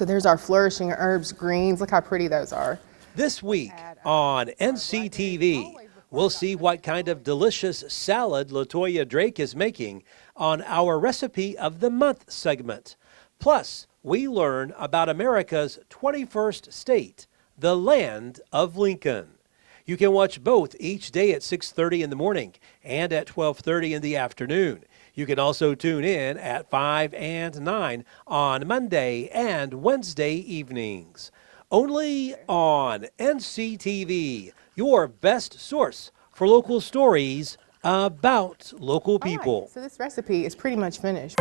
So there's our flourishing herbs, greens. Look how pretty those are. This week on NCTV, we'll see what kind of delicious salad LaToya Drake is making on our Recipe of the Month segment. Plus, we learn about America's 21st state, the land of Lincoln. You can watch both each day at 6:30 in the morning and at 12:30 in the afternoon. You can also tune in at 5 and 9 on Monday and Wednesday evenings. Only on NCTV, your best source for local stories about local people. All right, so this recipe is pretty much finished.